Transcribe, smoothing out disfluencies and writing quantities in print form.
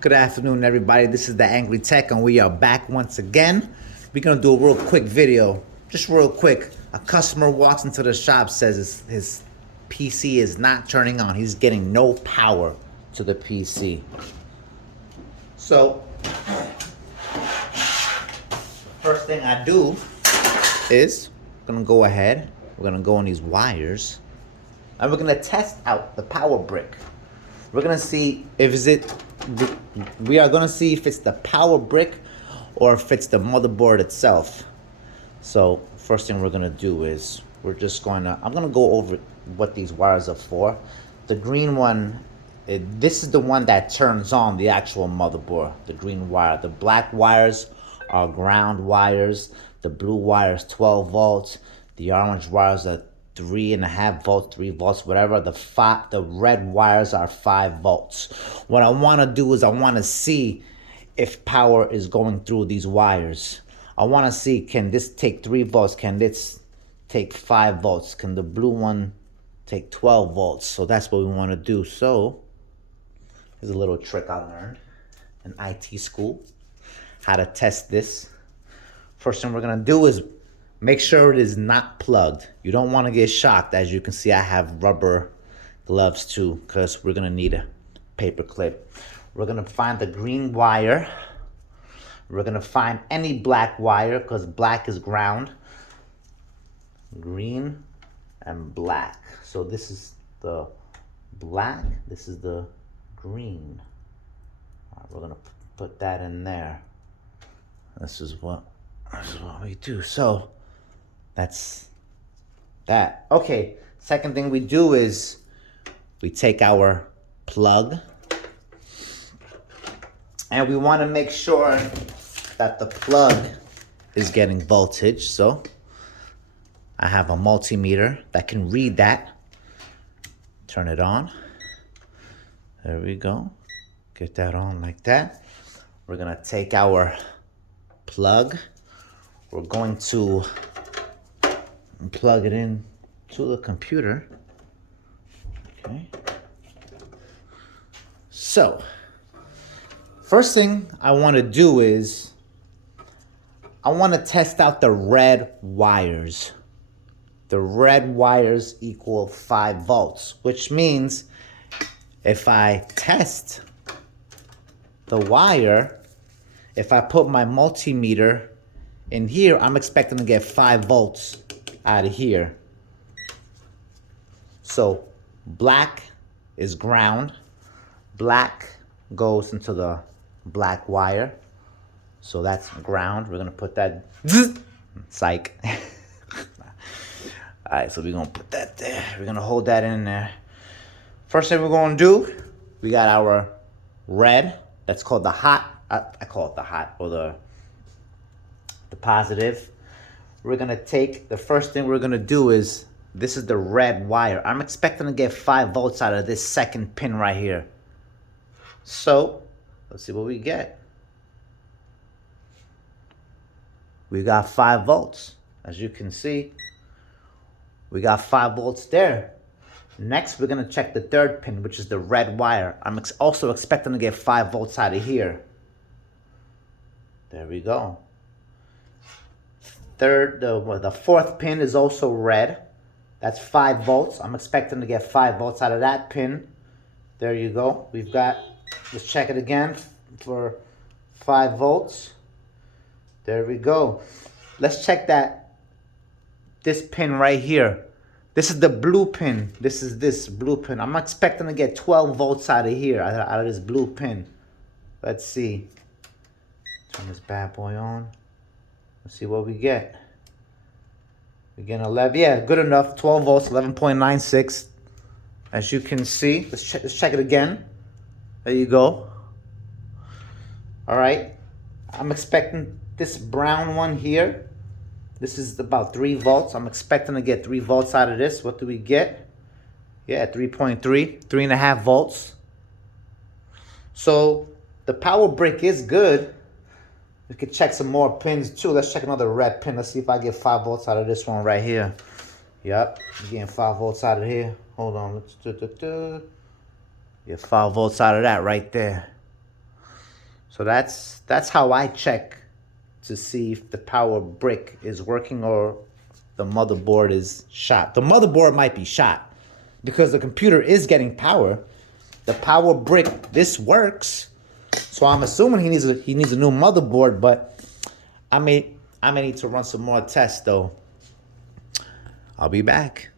Good afternoon, everybody. This is the Angry Tech, and we are back once again. We're gonna do a real quick video, just real quick. A customer walks into the shop, says his PC is not turning on. He's getting no power to the PC. So, first thing I do is we're gonna go ahead. We're gonna go on these wires, and we're gonna test out the power brick. We're gonna see if we are gonna see if it's the power brick or if it's the motherboard itself. So first thing we're gonna do is I'm gonna go over what these wires are for. The green one, this is the one that turns on the actual motherboard, the green wire. The black wires are ground wires. The blue wires 12 volts. The orange wires are 3.5 volts, 3 volts, whatever. The red wires are 5 volts. What I want to do is I want to see if power is going through these wires. I want to see, can this take 3 volts? Can this take 5 volts? Can the blue one take 12 volts? So that's what we want to do. So here's a little trick I learned in IT school, how to test this. First thing we're going to do is make sure it is not plugged. You don't want to get shocked. As you can see, I have rubber gloves too, because we're going to need a paper clip. We're going to find the green wire. We're going to find any black wire, because black is ground. Green and black. So this is the black. This is the green. All right, we're going to put that in there. This is what we do. So that's that. Okay, second thing we do is we take our plug and we want to make sure that the plug is getting voltage. So I have a multimeter that can read that. Turn it on. There we go. Get that on like that. We're going to take our plug. We're going to plug it in to the computer. Okay. So, first thing I want to do is I want to test out the red wires. The red wires equal 5 volts, which means if I test the wire, if I put my multimeter in here, I'm expecting to get 5 volts out of here. So black is ground. Black goes into the black wire. So that's ground. We're gonna put that psych. Alright, so we're gonna put that there. We're gonna hold that in there. First thing we're gonna do, we got our red. That's called the hot. I call it the hot, or the positive. We're gonna take, the first thing we're gonna do is, this is the red wire. I'm expecting to get 5 volts out of this second pin right here. So let's see what we get. We got 5 volts. As you can see, we got 5 volts there. Next, we're gonna check the third pin, which is the red wire. I'm also expecting to get 5 volts out of here. There we go. The fourth pin is also red. That's 5 volts. I'm expecting to get 5 volts out of that pin. There you go. We've got, let's check it again for 5 volts. There we go. Let's check this pin right here. This is the blue pin. This is this blue pin. I'm expecting to get 12 volts out of here, out of this blue pin. Let's see. Turn this bad boy on. Let's see what we get. We get 11. Yeah, good enough. 12 volts, 11.96. As you can see, let's check it again. There you go. All right. I'm expecting this brown one here. This is about 3 volts. I'm expecting to get 3 volts out of this. What do we get? Yeah, 3.3, 3.5 volts. So the power brick is good. We could check some more pins too. Let's check another red pin. Let's see if I get 5 volts out of this one right here. Yep, I'm getting 5 volts out of here. Hold on. Let's Get 5 volts out of that right there. So that's how I check to see if the power brick is working or the motherboard is shot. The motherboard might be shot because the computer is getting power. The power brick, this works. So I'm assuming he needs a new motherboard, but I may need to run some more tests though. I'll be back.